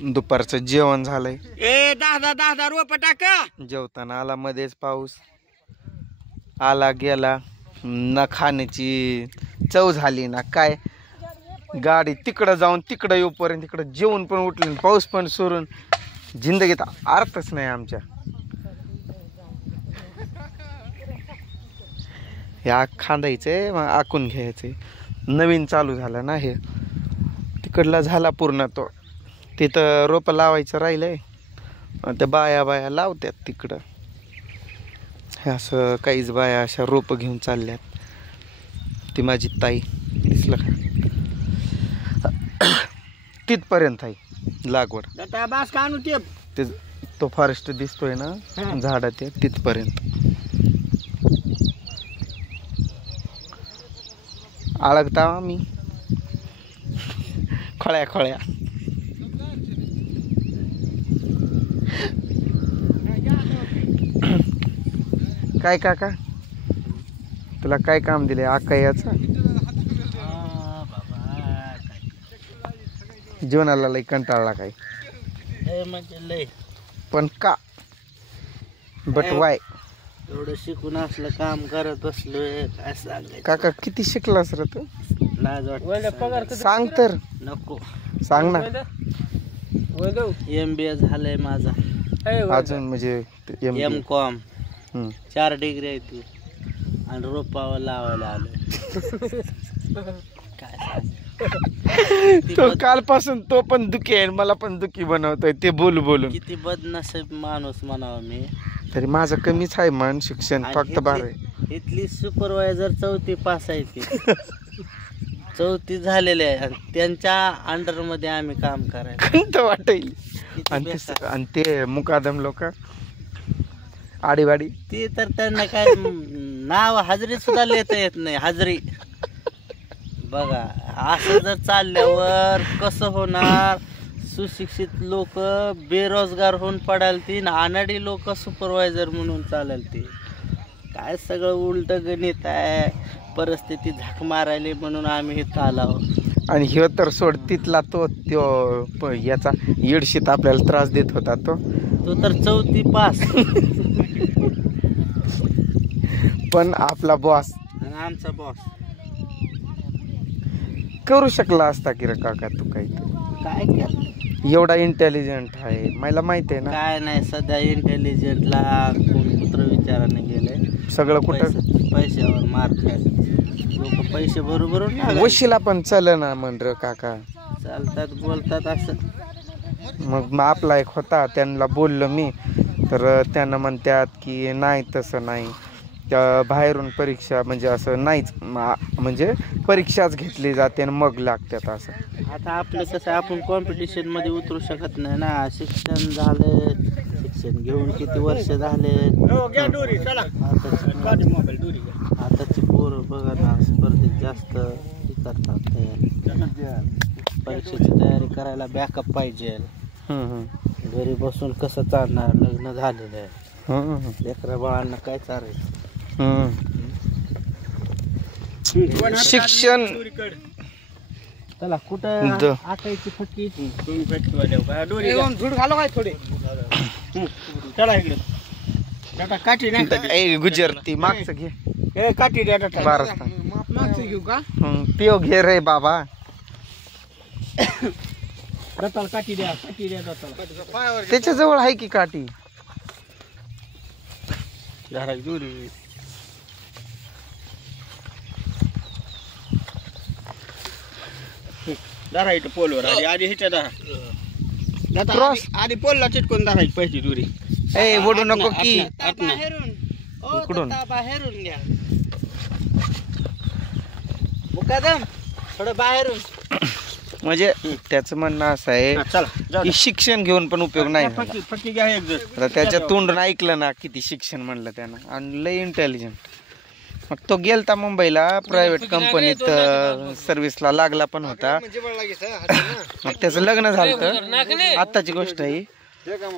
दुपारचं जेवण झालंय. ए 10 रोप टाका. जेवताना आला मध्येच पाऊस, आला गेला ना, खाण्याची चव झाली ना काय. गाडी तिकडं जाऊन तिकडं येऊपर्यंत तिकडं जेवण पण उठले, पाऊस पण सुरून, जिंदगीत अर्थच नाही आमच्या. हे आग खांदायचंय, मग आखून घ्यायचंय. नवीन चालू झालं ना हे, तिकडला झाला पूर्ण तो. तिथं रोपं लावायचं राहिलंय, त्या बाया लावत्यात तिकडं. हे असं काहीच बाया अशा रोपं घेऊन चालल्यात. ती माझी ताई दिसलं का, तिथपर्यंत आहे लागवड. बास का आणू ते तो फॉरेस्ट दिसतोय ना झाडा, ते तिथपर्यंत. आळगता मी खोळ्या. काय काका, तुला काय काम दिले आका याचं? जीवनाला लई कंटाळला काय? म्हणजे लय. पण का? But why? एवढं शिकून असलं काम करत बसलोय, काय सांगायचं. काका किती शिकलास रे तू? लाज वाटत. सांग तर. नको सांग ना. MBA झालंय माझा. अजून म्हणजे M.Com 4 डिग्री आहे ती, आणि रोपावर लावायला आलोय. काय सांग. तो कालपासून तो पण दुखी आहे, मला पण दुखी बनवतोय ते बोलून. किती बदनसीब माणूस म्हणावा मी. तरी माझं कमीच आहे मन शिक्षण, फक्त 12. इथली सुपरवायझर 4थी पास आहे ती. 4थी झालेले आहे, आणि त्यांच्या अंडर मध्ये आम्ही काम करायचं. खंत वाटेल. आणि ते मुकादम लोक आडीवाडी, ते तर त्यांना काय नाव हजरी सुद्धा लिहिता येत नाही. हजरी बघा, असं जर चालल्यावर कसं होणार. सुशिक्षित लोक बेरोजगार होऊन पडाल ती, अनाडी लोक सुपरवायझर म्हणून चालेल ती. काय सगळं उलट गणित आहे. परिस्थिती झक मारायली म्हणून आम्ही इथं आलो. आणि ह्यो तर सोड, तिथला तो याचा येडशीत आपल्याला त्रास देत होता तो तर 4थी पास. पण आपला बॉस, आमचा बॉस करू शकला असता की रे काका तू काहीतरी. काय केलं? एवढा इंटेलिजंट आहे, मला माहिती आहे ना. काय नाही, सध्या इंटेलिजंटला कोण पुत्र विचाराने गेले. सगळं कुठं पैशावर मार खायला. लोक पैसे बरोबर वशिला पण चल ना म्हण रे काका. चालतात बोलतात असं. मग आपला एक होता, त्यांना बोललो मी, तर त्यांना म्हणतात की नाही तसं नाही, बाहेरून परीक्षा म्हणजे असं नाहीच, म्हणजे परीक्षाच घेतली जाते आणि मग लागतात असं. आता आपलं कसं, आपण कॉम्पिटिशन मध्ये उतरू शकत नाही ना. शिक्षण झालं, शिक्षण घेऊन किती वर्ष झाले. आताची पोरं बघा ना, स्पर्धेत जास्त करतात. परीक्षेची तयारी करायला बॅकअप पाहिजे. घरी बसून कसं चालणार. लग्न झालेलं आहे, लेकरा बाळांना काय चालायचं. शिक्षण. चला कुठं आटायची फटकी घालो काय थोडे. चला इकडे काठी नाही. गुजर ती मागचं घे. काठी द्या. मागचं घेऊ का? पिओ घे रे बाबा. दत्ताला काठी द्या. त्याच्या जवळ आहे की काठी. दुरी धरायचं पोलवर. आधी ह्याच्या धरा. आधी पोलला चिटकून धरायची पहिली दुरी. ए ओढू नको की. इकडून बाहेरून घ्या. मुकादम थोडं बाहेरून. म्हणजे त्याचं म्हणणं असं आहे की शिक्षण घेऊन पण उपयोग नाही. फटकी घ्या एक जर. त्याच्या तोंडून ऐकलं ना किती शिक्षण म्हणलं त्यानं, आणि लय इंटेलिजंट. मग तो गेलता मुंबईला, प्रायव्हेट कंपनीत सर्व्हिसला लागला पण होता. मग त्याचं लग्न झालं, आत्ताची गोष्ट आहे.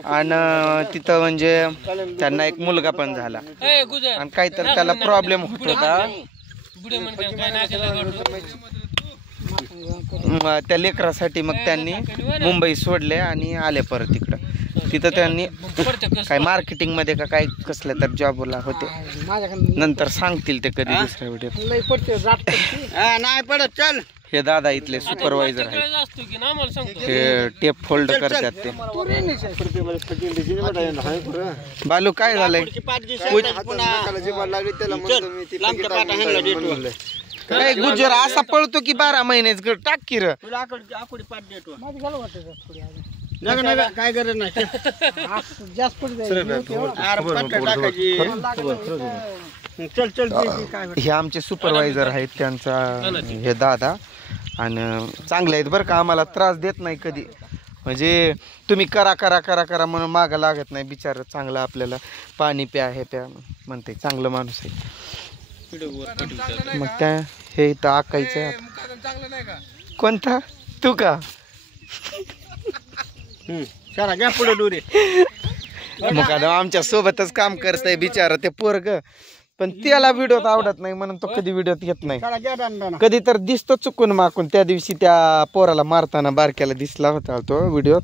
आणि तिथं म्हणजे त्यांना एक मुलगा पण झाला, आणि काहीतरी त्याला प्रॉब्लेम होत होता. त्या लेकरासाठी मग त्यांनी मुंबई सोडले आणि आले परत इकडं. तिथं त्यांनी काय मार्केटिंग मध्ये का काय कसलं तर जॉबला होते. नंतर सांगतील ते कधी दुसऱ्या व्हिडिओत. नाही पडत चल. हे दादा इथले सुपरवायझर आहेत. हे टेप फोल्ड करतात ते. बालू काय झालंय? काय गुजर असा पळतो की 12 महिनेच टाक की र. काय गरज नाही चल चल. हे आमचे सुपरवायझर आहेत त्यांचा हे दादा. आणि चांगले आहेत बरं का, आम्हाला त्रास देत नाही कधी. म्हणजे तुम्ही करा करा करा करा म्हणून मागं लागत नाही. बिचार चांगलं आपल्याला पाणी प्या हे प्या म्हणते. चांगलं माणूस आहे. मग त्या हे इथं आकायचं आहे. कोणता तू का? घ्या पुढे डोरे. मग आता आमच्या सोबतच काम करतय बिचार ते पोरग. पण त्याला व्हिडिओत आवडत नाही म्हणून तो कधी व्हिडिओत येत नाही. कधी तर दिसतो चुकून माकून. त्या दिवशी त्या पोराला मारताना बारक्याला दिसला होता तो व्हिडिओत.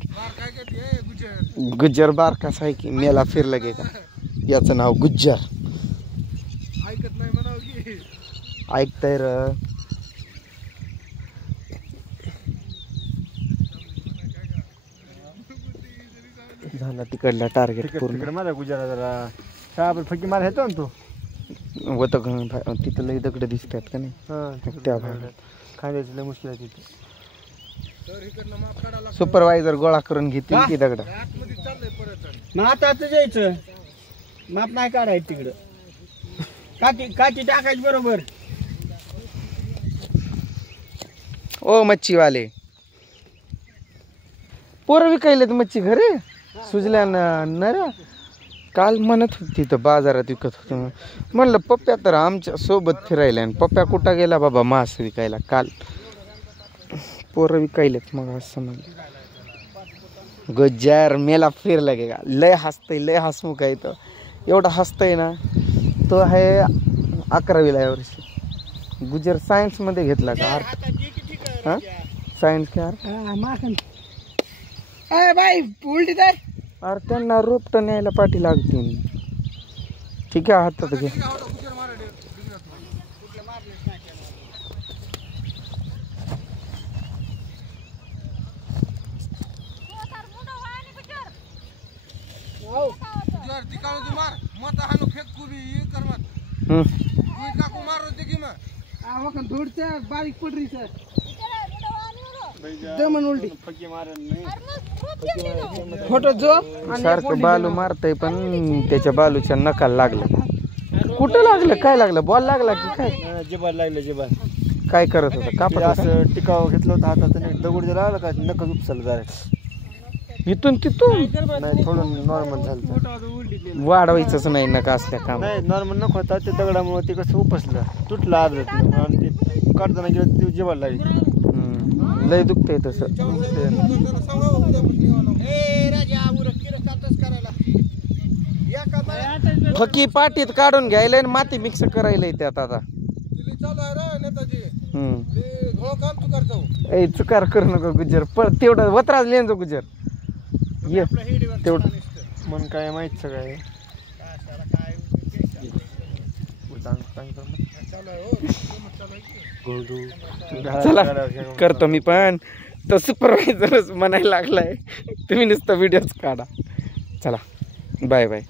गुज्जर बारकाच आहे की मेला फिरला गे का. याचं नाव गुज्जर. ऐकताय र. झाला तिकडला टार्गेट पूर्ण. माझा गुजरा जरा फकी मार येतो ना तू. होतं तिथं लई दगड दिसतात का नाही त्या भागात. खाण्याचं लय मुश्किल आहे तिथे. सुपरवायझर गोळा करून घेतील की दगड. मग आता जायचं माप नाही काढायचं तिकडं. काठी काठी टाकायची बरोबर. ओ मच्छीवाले पोरं विकायलेत मच्छी घरे सुजल्या नऱ्या. काल म्हणत होती तिथं बाजारात विकत होतं. म्हणलं पप्प्या तर आमच्या सोबत फिरायला. आणि पप्प्या कुठं गेला बाबा मास विकायला. काल पोरं विकायलेत. मग असं म्हणलं गुज्जर मेला फिरला गे का. लय हसतंय लय हसमुख आहे तो. एवढा हसतंय ना. तो आहे 11वीला यावर्षी. गुज्जर सायन्समध्ये घेतला का आर्ट. हां सायन्स के आर्ट. बाई उलटी जाय. अरे त्यांना रोपट न्यायला पाठी लागते. ठीक आहे हातात घे. बारीक पडरी सर फोटो जो सारखं बालू मारतय पण त्याच्या बालूच्या नकाला लागलं. कुठं लागलं काय लागलं? बॉल लागला की काय? जिबाल लागलं. जिबाल काय करत होता? कापत असं टिकाव घेतलं होतं हातात आणि दगड जर आलं का नका उपसाल जरा. इथून तिथून नाही थोडं नॉर्मल झालं. वाढवायचंच नाही नका असल्या काम. नाही नॉर्मल नको होता. ते दगडामुळे ते कसं उपसलं तुटलं अर्ध. आणि ते काढताना गेलं ते जिबाल लागली. लय दुखतंय तसं. फकी पाटीत काढून घ्यायला आणि माती मिक्स करायला त्यात आता. ए चुकार करू नको गुजर. तेवढं वत्राज लेंजो गुजर. ये तेवढं मन काय माहित सगळं. चला करतो मी पण. तो सुपरवायझरच म्हणायला लागलाय तुम्ही नुसतं व्हिडिओच काढा. चला बाय बाय.